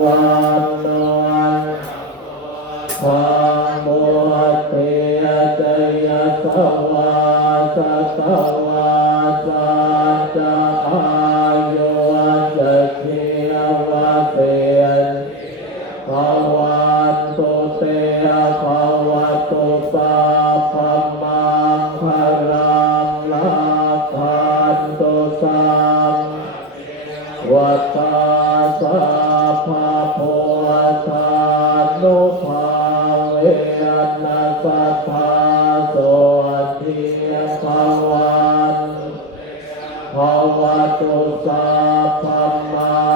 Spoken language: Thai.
วันโนภะโมเทเตยะสวาสะสวาสัจจะอายุวัจจิวะเตภวันตุเตภวตุสัพพมังคลังลาภันตุสัพวัฏฏาสัพพะโพธานุภาเวนัสสัทธาโสทิภวันภวตุสัพพมั